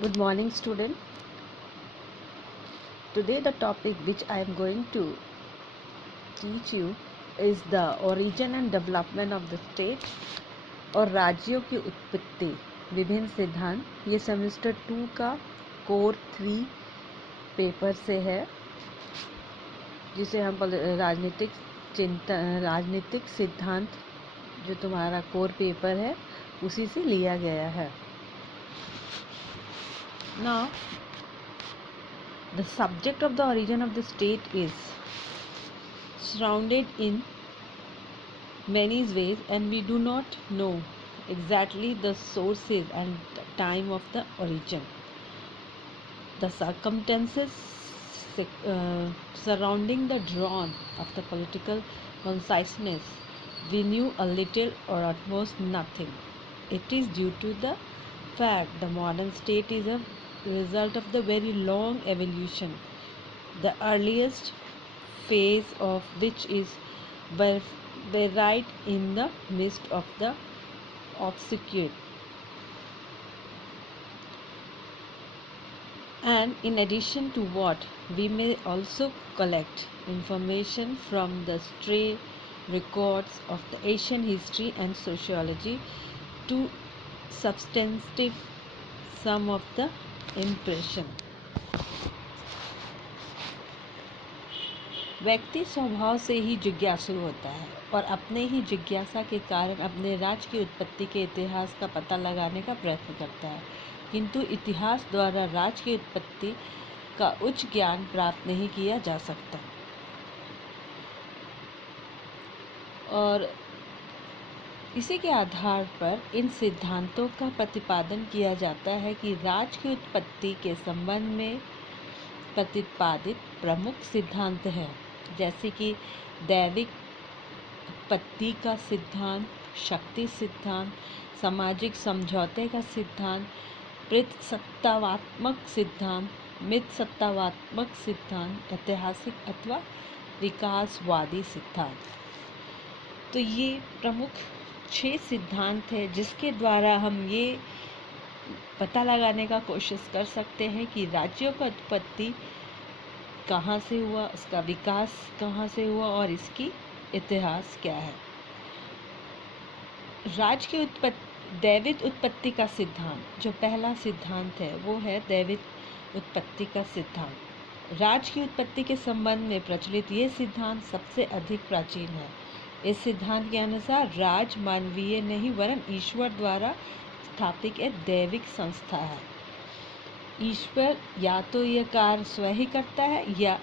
Good morning, student. Today, the topic which I am going to teach you is the origin and development of the state और राज्यों की उत्पत्ति विभिन्न सिद्धांत। ये सेमेस्टर 2 का कोर 3 पेपर से है, जिसे हम राजनीतिक सिद्धांत जो तुम्हारा कोर पेपर है उसी से लिया गया है। Now, the subject of the origin of the state is surrounded in many ways, and we do not know exactly the sources and time of the origin. The circumstances surrounding the dawn of the political consciousness, we knew a little or at most nothing. It is due to the fact the modern state is a result of the very long evolution, the earliest phase of which is right in the midst of the obscure. And in addition to what, we may also collect information from the stray records of the Asian history and sociology to substantive some of the impression. व्यक्ति स्वभाव से ही जिज्ञासु होता है और अपने ही जिज्ञासा के कारण अपने राज्य की उत्पत्ति के इतिहास का पता लगाने का प्रयत्न करता है, किंतु इतिहास द्वारा राज्य की उत्पत्ति का उच्च ज्ञान प्राप्त नहीं किया जा सकता। और इसी के आधार पर इन सिद्धांतों का प्रतिपादन किया जाता है कि राज्य की उत्पत्ति के संबंध में प्रतिपादित प्रमुख सिद्धांत हैं, जैसे कि दैविक उत्पत्ति का सिद्धांत, शक्ति सिद्धांत, सामाजिक समझौते का सिद्धांत, प्रतिसत्तात्मक सिद्धांत, मिथसत्तात्मक सिद्धांत, ऐतिहासिक अथवा विकासवादी सिद्धांत। तो ये प्रमुख 6 सिद्धांत है जिसके द्वारा हम ये पता लगाने का कोशिश कर सकते हैं कि राज्यों का उत्पत्ति कहाँ से हुआ, उसका विकास कहाँ से हुआ और इसकी इतिहास क्या है। राज्य की दैविक उत्पत्ति का सिद्धांत, जो पहला सिद्धांत है वो है दैविक उत्पत्ति का सिद्धांत। राज्य की उत्पत्ति के संबंध में प्रचलित ये सिद्धांत सबसे अधिक प्राचीन है। इस सिद्धांत के अनुसार राज्य मानवीय नहीं वरन ईश्वर द्वारा स्थापित एक दैविक संस्था है। ईश्वर या तो यह कार्य स्वयं ही करता है या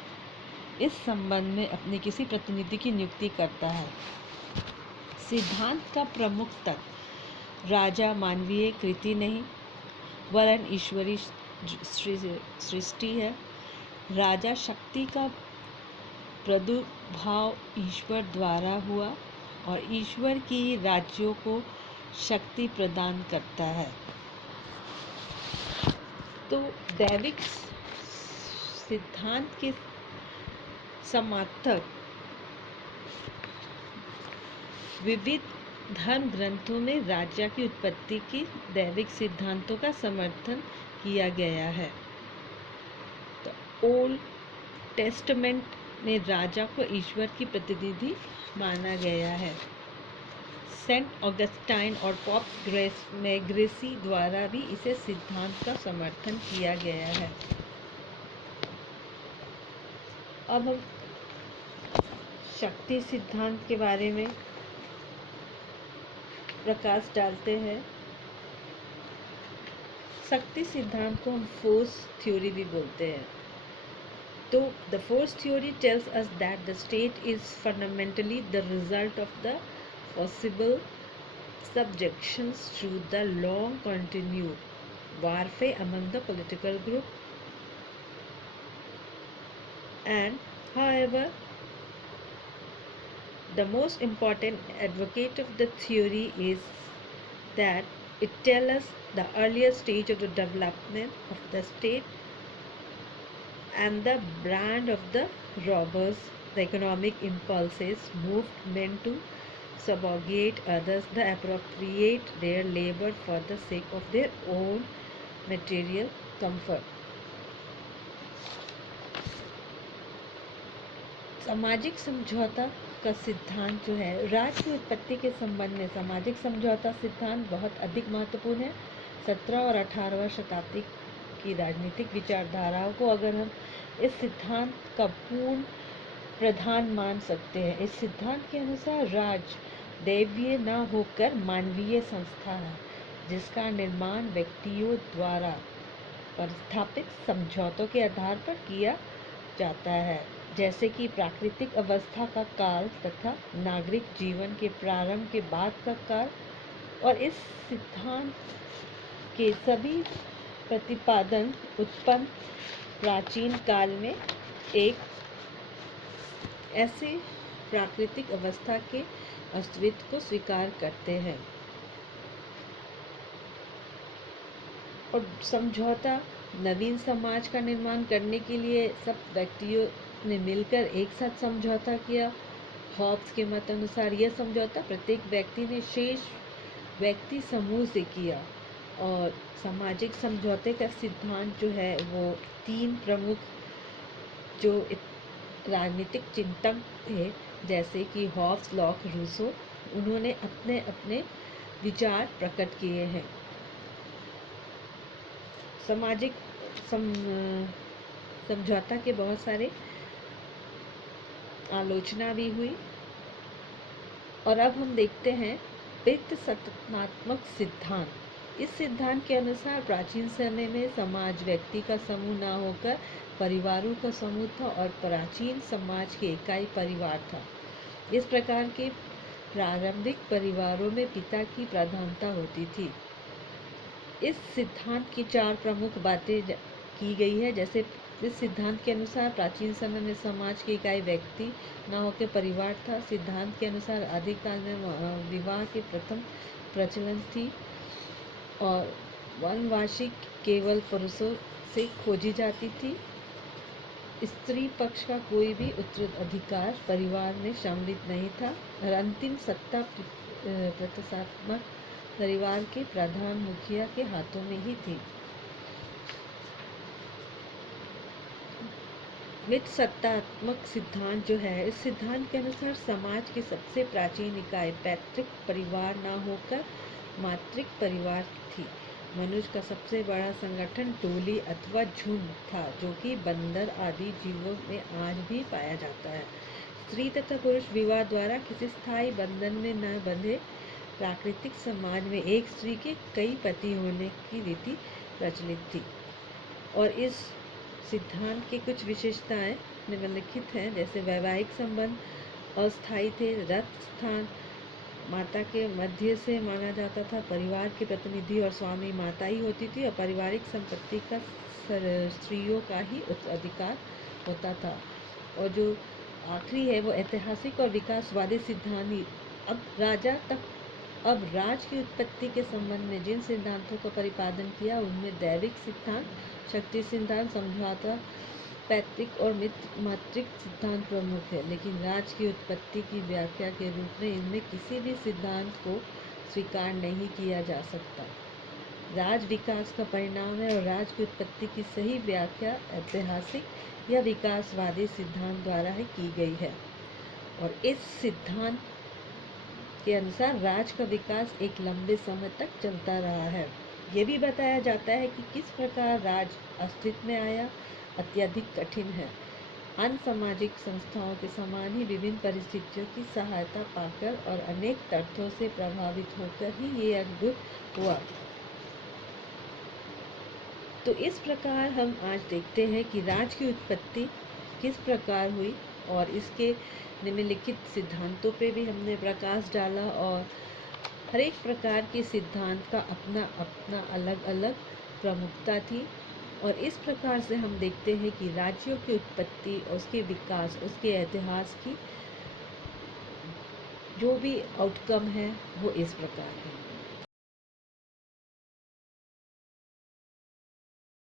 इस संबंध में अपने किसी प्रतिनिधि की नियुक्ति करता है। सिद्धांत का प्रमुख तत्व राजा मानवीय कृति नहीं वरन ईश्वरी सृष्टि है। राजा शक्ति का प्रादुर्भाव ईश्वर द्वारा हुआ और ईश्वर की राज्यों को शक्ति प्रदान करता है। तो दैविक सिद्धांत के समर्थक विविध धर्म ग्रंथों में राज्य की उत्पत्ति की दैविक सिद्धांतों का समर्थन किया गया है। तो ओल्ड टेस्टामेंट में राजा को ईश्वर की प्रतिनिधि माना गया है। सेंट ऑगस्टाइन और पॉप ग्रेसी द्वारा भी इसे सिद्धांत का समर्थन किया गया है। अब हम शक्ति सिद्धांत के बारे में प्रकाश डालते हैं। शक्ति सिद्धांत को हम फोर्स थ्योरी भी बोलते हैं। तो the force theory tells us that the state is fundamentally the result of the possible subjections to the long continued warfare among the political group, and however the most important advocate of the theory is that it tells us the earlier stage of the development of the state and the brand of the robbers, the economic impulses moved men to subjugate others, the appropriate their labor for the sake of their own material comfort. सामाजिक समझौता का सिद्धांत जो है, राज्य की उत्पत्ति के संबंध में सामाजिक समझौता सिद्धांत बहुत अधिक महत्वपूर्ण है। 17 और 18वीं शताब्दी की राजनीतिक विचारधाराओं को अगर हम इस सिद्धांत का पूर्ण प्रधान मान सकते हैं। इस सिद्धांत के अनुसार राज्य दैवीय न होकर मानवीय संस्था है, जिसका निर्माण व्यक्तियों द्वारा प्रस्थापित समझौतों के आधार पर किया जाता है, जैसे कि प्राकृतिक अवस्था का काल तथा नागरिक जीवन के प्रारंभ के बाद का काल। और इस सिद्धांत के सभी प्रतिपादन उत्पन्न प्राचीन काल में एक ऐसे प्राकृतिक अवस्था के अस्तित्व को स्वीकार करते हैं। और समझौता नवीन समाज का निर्माण करने के लिए सब व्यक्तियों ने मिलकर एक साथ समझौता किया। हॉब्स के मत अनुसार यह समझौता प्रत्येक व्यक्ति ने शेष व्यक्ति समूह से किया। और सामाजिक समझौते का सिद्धांत जो है वो 3 प्रमुख जो राजनीतिक चिंतक थे, जैसे कि हॉब्स, लॉक, रूसो, उन्होंने अपने अपने विचार प्रकट किए हैं। सामाजिक समझौता के बहुत सारे आलोचना भी हुई। और अब हम देखते हैं पितृसत्तात्मक सिद्धांत। इस सिद्धांत के अनुसार प्राचीन समय में समाज व्यक्ति का समूह न होकर परिवारों का समूह था और प्राचीन समाज की इकाई परिवार था। इस प्रकार के प्रारंभिक परिवारों में पिता की प्रधानता होती थी। इस सिद्धांत की 4 प्रमुख बातें की गई है। जैसे इस सिद्धांत के अनुसार प्राचीन समय में समाज की इकाई व्यक्ति न होकर परिवार था। सिद्धांत के अनुसार आदिकाल में विवाह के प्रथम प्रचलन थी और वनवासी केवल पुरुषों से खोजी जाती थी। स्त्री पक्ष का कोई भी उत्तराधिकार परिवार में सम्मिलित नहीं था और अंतिम सत्ता प्रतीकात्मक परिवार के प्रधान मुखिया के हाथों में ही थी। पितृसत्तात्मक सिद्धांत जो है, इस सिद्धांत के अनुसार समाज की सबसे प्राचीन इकाई पैतृक परिवार न होकर मातृक परिवार थी। मनुष्य का सबसे बड़ा संगठन टोली अथवा झुंड था, जो कि बंदर आदि जीवों में आज भी पाया जाता है। स्त्री तथा पुरुष विवाह द्वारा किसी स्थायी बंधन में न बंधे। प्राकृतिक समाज में एक स्त्री के कई पति होने की रीति प्रचलित थी। और इस सिद्धांत की कुछ विशेषताएं निम्नलिखित हैं। जैसे वैवाहिक संबंध अस्थायी थे। रथ स्थान माता के मध्य से माना जाता था। परिवार के प्रतिनिधि और स्वामी माता ही होती थी और पारिवारिक संपत्ति का स्त्रियों का ही अधिकार होता था। और जो आखिरी है वो ऐतिहासिक और विकासवादी सिद्धांत। अब राज की उत्पत्ति के संबंध में जिन सिद्धांतों का प्रतिपादन किया उनमें दैविक सिद्धांत, शक्ति सिद्धांत, समझौता, पैतृक और मातृक सिद्धांत प्रमुख है। लेकिन राज की उत्पत्ति की व्याख्या के रूप में इनमें किसी भी सिद्धांत को स्वीकार नहीं किया जा सकता। राज विकास का परिणाम है और राज की उत्पत्ति की सही व्याख्या ऐतिहासिक या विकासवादी सिद्धांत द्वारा ही की गई है। और इस सिद्धांत के अनुसार राज का विकास एक लंबे समय तक चलता रहा है। ये भी बताया जाता है कि किस प्रकार राज अस्तित्व में आया अत्यधिक कठिन है। अन्य सामाजिक संस्थाओं के समान ही विभिन्न परिस्थितियों की सहायता पाकर और अनेक तथ्यों से प्रभावित होकर ही ये अद्भुत हुआ। तो इस प्रकार हम आज देखते हैं कि राज की उत्पत्ति किस प्रकार हुई और इसके निम्नलिखित सिद्धांतों पे भी हमने प्रकाश डाला। और हर एक प्रकार के सिद्धांत का अपना अपना अलग अलग प्रमुखता थी। और इस प्रकार से हम देखते हैं कि राज्यों की उत्पत्ति, उसके विकास, उसके इतिहास की जो भी आउटकम है वो इस प्रकार है।